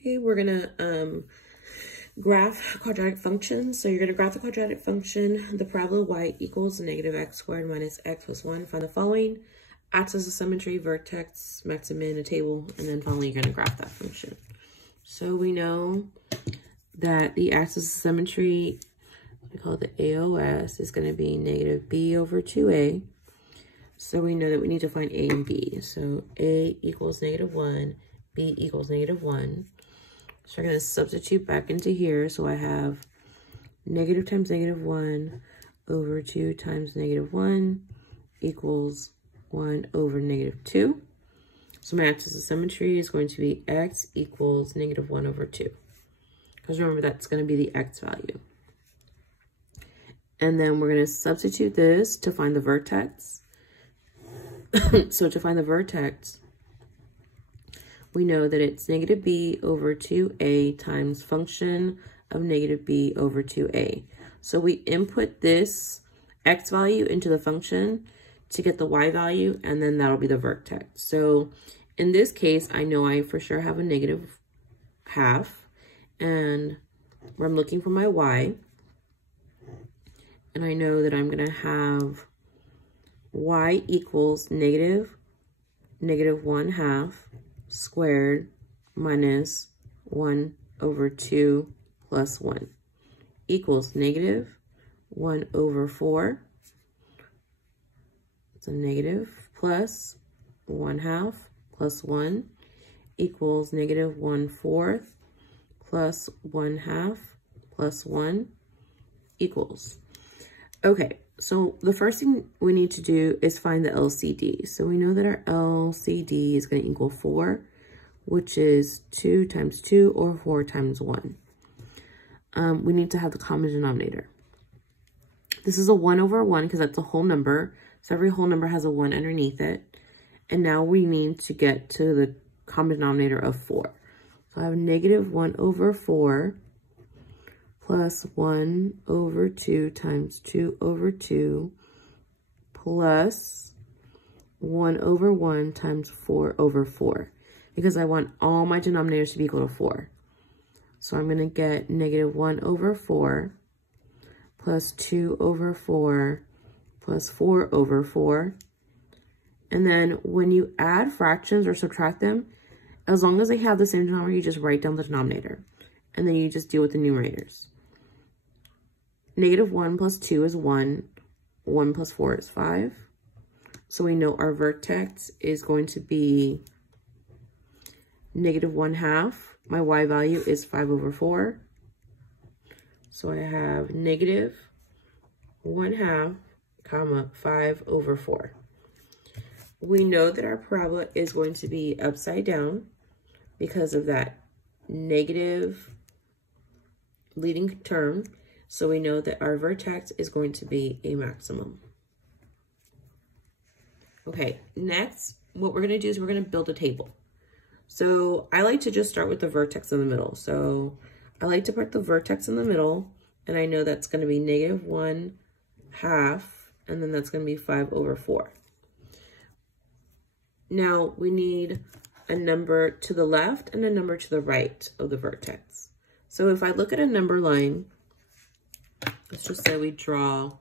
Okay, we're gonna graph quadratic functions. So you're gonna graph the quadratic function, the parabola y equals negative x squared minus x plus 1. Find the following: axis of symmetry, vertex, maximum in a table, and then finally you're gonna graph that function. So we know that the axis of symmetry, we call it the AOS, is gonna be negative b over 2a. So we know that we need to find a and b. So a equals negative 1, b equals negative 1. So we're going to substitute back into here. So I have negative times negative 1 over 2 times negative 1 equals 1 over negative 2. So my axis of symmetry is going to be x equals negative 1 over 2. Because remember, that's going to be the x value. And then we're going to substitute this to find the vertex. So to find the vertex, we know that it's negative b over 2a times function of negative b over 2a. So we input this x value into the function to get the y value, and then that'll be the vertex. So in this case, I know I for sure have a negative half, and where I'm looking for my y, and I know that I'm going to have y equals negative 1/2 squared minus 1 over 2 plus 1 equals negative 1 over 4. So negative plus 1/2 plus 1 equals negative 1/4 plus 1/2 plus 1 equals. Okay, so the first thing we need to do is find the LCD. So we know that our LCD is going to equal 4, which is 2 times 2 or 4 times 1. We need to have the common denominator. This is a 1 over 1 because that's a whole number. So every whole number has a 1 underneath it. And now we need to get to the common denominator of 4. So I have negative 1 over 4 plus 1 over 2 times 2 over 2 plus 1 over 1 times 4 over 4, because I want all my denominators to be equal to 4. So I'm going to get negative 1 over 4 plus 2 over 4 plus 4 over 4. And then when you add fractions or subtract them, as long as they have the same denominator, you just write down the denominator. And then you just deal with the numerators. Negative 1 plus 2 is 1. 1 plus 4 is 5. So we know our vertex is going to be negative 1/2. My y value is 5 over 4. So I have negative 1/2, comma, 5 over 4. We know that our parabola is going to be upside down because of that negative leading term. So we know that our vertex is going to be a maximum. Okay, next, what we're going to do is we're going to build a table. So I like to just start with the vertex in the middle. So I like to put the vertex in the middle, and I know that's going to be negative 1/2, and then that's going to be 5 over 4. Now we need a number to the left and a number to the right of the vertex. So if I look at a number line, let's just say we draw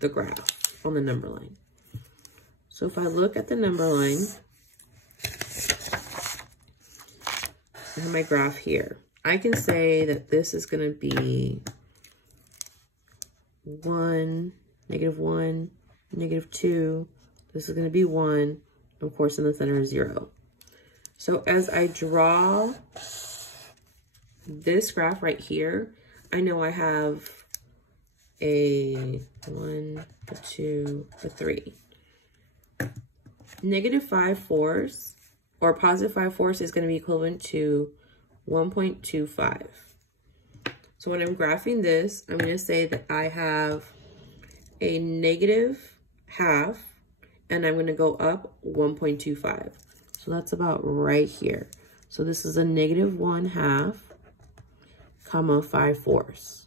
the graph on the number line. So if I look at the number line, I have my graph here. I can say that this is going to be 1, negative 1, negative 2. This is going to be 1. Of course, in the center is 0. So as I draw this graph right here, I know I have a 1, a 2, a 3. Negative 5/4 or positive 5/4 is going to be equivalent to 1.25. So when I'm graphing this, I'm going to say that I have a negative half, and I'm going to go up 1.25. So that's about right here. So this is a negative 1/2, comma, 5/4.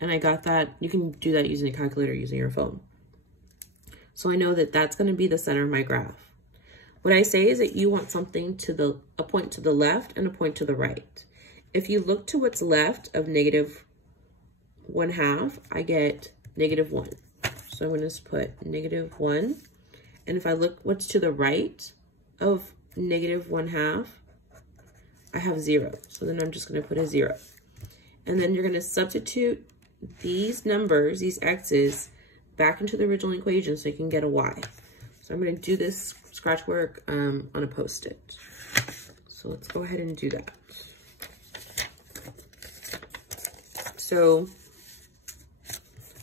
And I got that. You can do that using a calculator, using your phone. So I know that that's going to be the center of my graph. What I say is that you want something to a point to the left and a point to the right. If you look to what's left of negative 1/2, I get negative 1. So I'm going to just put negative 1. And if I look what's to the right of negative 1/2, I have 0. So then I'm just going to put a 0. And then you're going to substitute these numbers, these x's, back into the original equation so you can get a y. So I'm going to do this scratch work on a Post-it. So let's go ahead and do that. So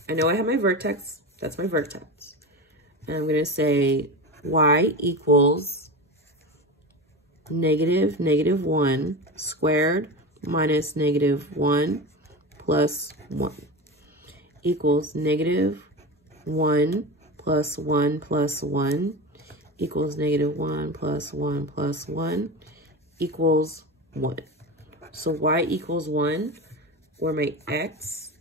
I know I have my vertex. That's my vertex. And I'm going to say y equals negative 1 squared minus negative 1 plus 1 equals negative 1 plus 1 plus 1 equals negative 1 plus 1 plus 1 equals 1. So y equals 1, where my x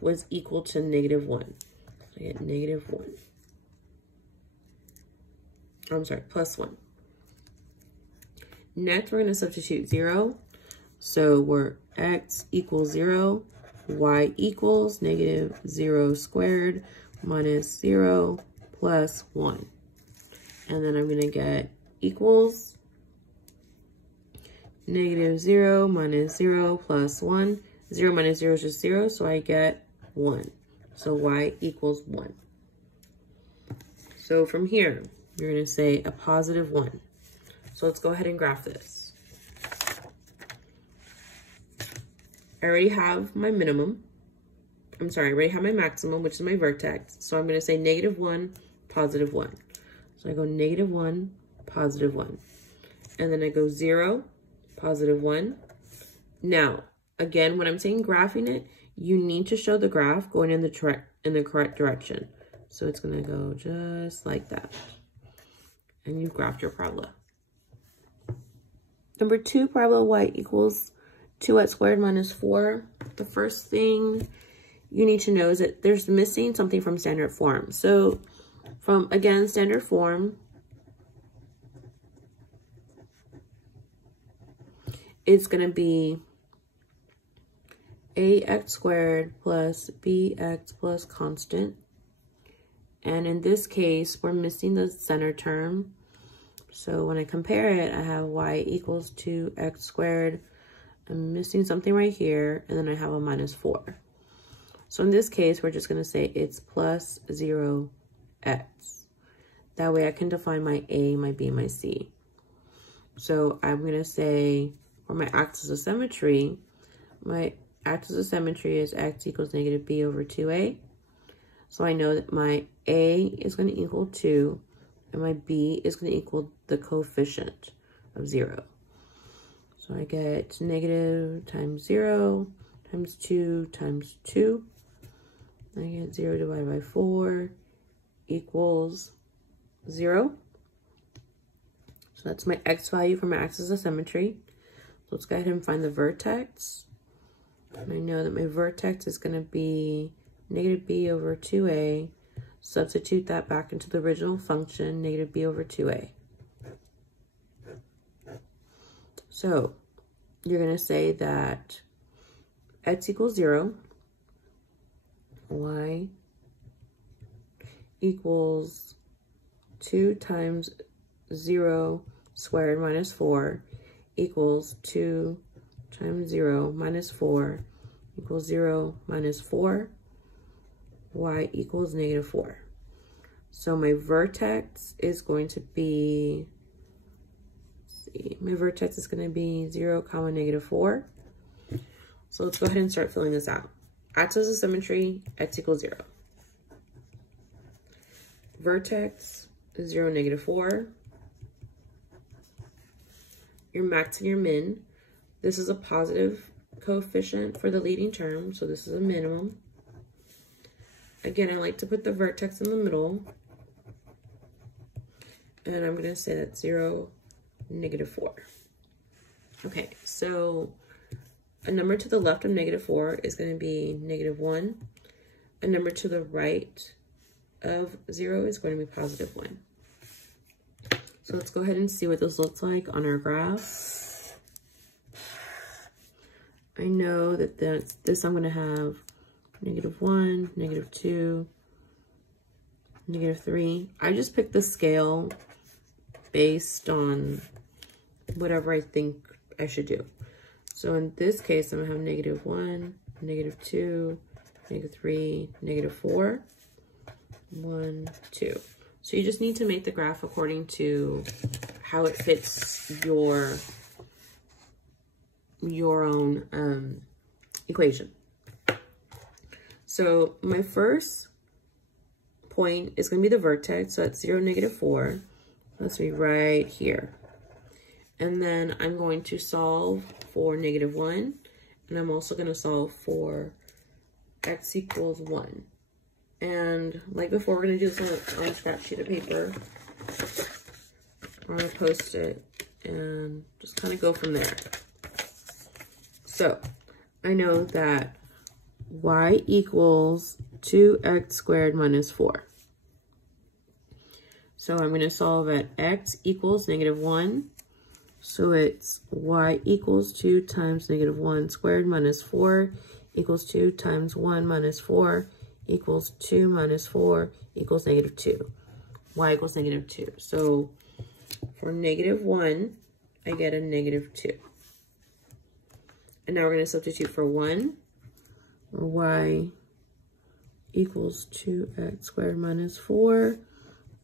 was equal to negative 1. So I get negative 1. I'm sorry, plus 1. Next, we're going to substitute 0. So we're x equals 0, y equals negative 0 squared minus 0 plus 1. And then I'm going to get equals negative 0 minus 0 plus 1. 0 minus 0 is just 0, so I get 1. So y equals 1. So from here, you're going to say a positive 1. So let's go ahead and graph this. I already have my minimum. I'm sorry, I already have my maximum, which is my vertex. So I'm going to say negative 1, positive 1. So I go negative 1, positive 1. And then I go 0, positive 1. Now, again, when I'm saying graphing it, you need to show the graph going in the correct direction. So it's going to go just like that. And you've graphed your parabola. Number 2, parabola y equals 2x squared minus 4. The first thing you need to know is that there's missing something from standard form. So from, again, standard form, it's going to be ax squared plus bx plus constant. And in this case, we're missing the center term. So when I compare it, I have y equals 2x squared. I'm missing something right here, and then I have a minus 4. So in this case, we're just going to say it's plus 0x. That way I can define my a, my b, my c. So I'm going to say for my axis of symmetry, my axis of symmetry is x equals negative b over 2a. So I know that my a is going to equal 2, and my b is going to equal the coefficient of 0. So I get negative times 0 times 2 times 2. I get 0 divided by 4 equals 0. So that's my x value for my axis of symmetry. So let's go ahead and find the vertex. And I know that my vertex is going to be negative b over 2a. Substitute that back into the original function, negative b over 2a. So you're going to say that x equals 0, y equals 2 times 0 squared minus 4 equals 2 times 0 minus 4 equals 0 minus 4. Y equals negative 4. So my vertex is going to be, my vertex is going to be 0, comma, negative 4. So let's go ahead and start filling this out. Axis of symmetry, x equals 0. Vertex is 0, negative 4. Your max and your min. This is a positive coefficient for the leading term, so this is a minimum. Again, I like to put the vertex in the middle. And I'm going to say that's 0, negative 4. Okay, so a number to the left of negative 4 is going to be negative 1. A number to the right of 0 is going to be positive 1. So let's go ahead and see what this looks like on our graph. I know that this I'm going to have -1, -2, -3. I just picked the scale based on whatever I think I should do. So in this case, I'm going to have -1, -2, -3, -4, 1, 2. So you just need to make the graph according to how it fits your own equation. So my first point is going to be the vertex. So that's 0, -4. That's be right here. And then I'm going to solve for -1. And I'm also going to solve for x equals 1. And like before, we're going to do this on a scratch sheet of paper. We're going to post it and just kind of go from there. So I know that y equals 2x squared minus 4. So I'm going to solve at x equals -1. So it's y equals 2 times -1 squared minus 4 equals 2 times 1 minus 4 equals 2 minus 4 equals -2. Y equals -2. So for -1, I get a -2. And now we're going to substitute for 1, or y equals 2x squared minus 4.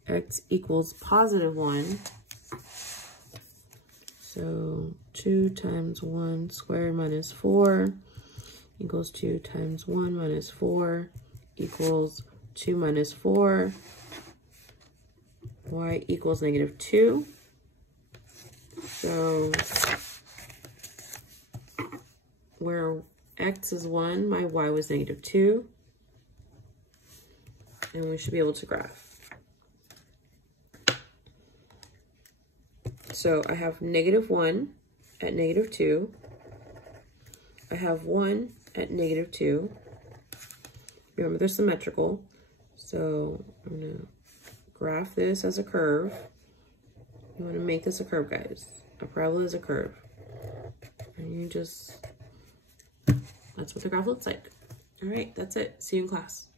X equals +1. So 2 times 1 squared minus 4 equals 2 times 1 minus 4 equals 2 minus 4. Y equals -2. So where x is 1, my y was -2. And we should be able to graph. So I have -1 at -2. I have 1 at -2. Remember, they're symmetrical. So I'm going to graph this as a curve. You want to make this a curve, guys. A parabola is a curve. And you just, that's what the graph looks like. All right, that's it. See you in class.